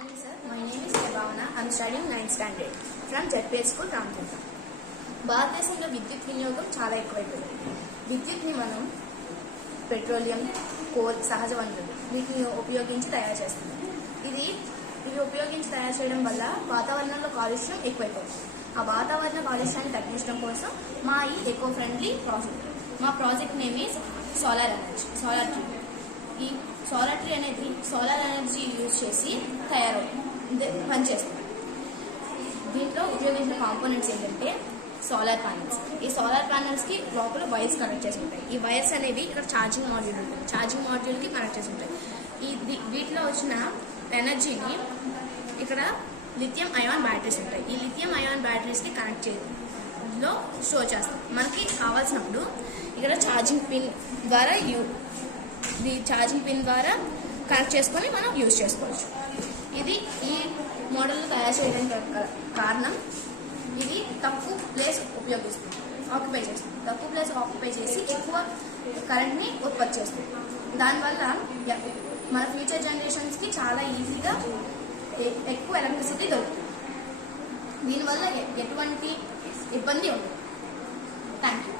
Morning sir, my name is Bhavana. I am studying 9th standard from ZPS School, Ramchanda. భారతదేశంలో విద్యుత్ వినియోగం చాలా ఎక్కువైపోయింది. విద్యుత్ని మనం పెట్రోలియం, కోల్, సహజ వనరులు వీటిని ఉపయోగించి తయారు చేస్తున్నాం. ఇవి ఉపయోగించి తయారు చేయడం వల్ల వాతావరణంలో కాలుష్యం ఎక్కువైపోతుంది. ఆ వాతావరణ కాలుష్యాన్ని తగ్గించడం కోసం మా ఈ ఎకో ఫ్రెండ్లీ ప్రాజెక్ట్. మా project name is solar tree. ఈ సోలార్ ట్రీ అనేది సోలార్ ఎనర్జీ యూజ్ చేసి పనిచేస్తుంది. దీంట్లో ఉపయోగించిన కాంపోనెంట్స్ ఏంటంటే సోలార్ ప్యానెల్స్. ఈ సోలార్ ప్యానెల్స్ కి లోపల వైర్స్ కనెక్ట్ చేసి ఉంటాయి. ఈ వైర్స్ అనేవి ఇక్కడ ఛార్జింగ్ మాడ్యూల్ ఉంటుంది. ఛార్జింగ్ మాడ్యూల్ కి కనెక్ట్ చేసి ఉంటాయి. వీటిలో వచ్చిన ఎనర్జీని ఇక్కడ లిథియం అయాన్ బ్యాటరీస్ ఉంటాయి. ఈ లిథియం అయాన్ బ్యాటరీస్ కి కనెక్ట్ చేయడంలో స్టోర్ చేస్తాం. మనకి కావాల్సినప్పుడు ఇక్కడ ఛార్జింగ్ పిన్ ద్వారా కనెక్ట్ చేసుకొని మనం యూజ్ చేసుకోవచ్చు. ఇది ఈ మోడల్ తయారు చేయడానికి కారణం ఇది తక్కువ ప్లేస్ ఆక్యుపై చేస్తుంది. తక్కువ ప్లేస్ ఆక్యుపై చేసి ఎక్కువ కరెంట్ని ఉత్పత్తి చేస్తుంది. దానివల్ల మన ఫ్యూచర్ జనరేషన్స్కి చాలా ఈజీగా ఎక్కువ ఎలక్ట్రిసిటీ దొరుకుతుంది. దీనివల్ల ఎటువంటి ఇబ్బంది ఉండదు. Thank you.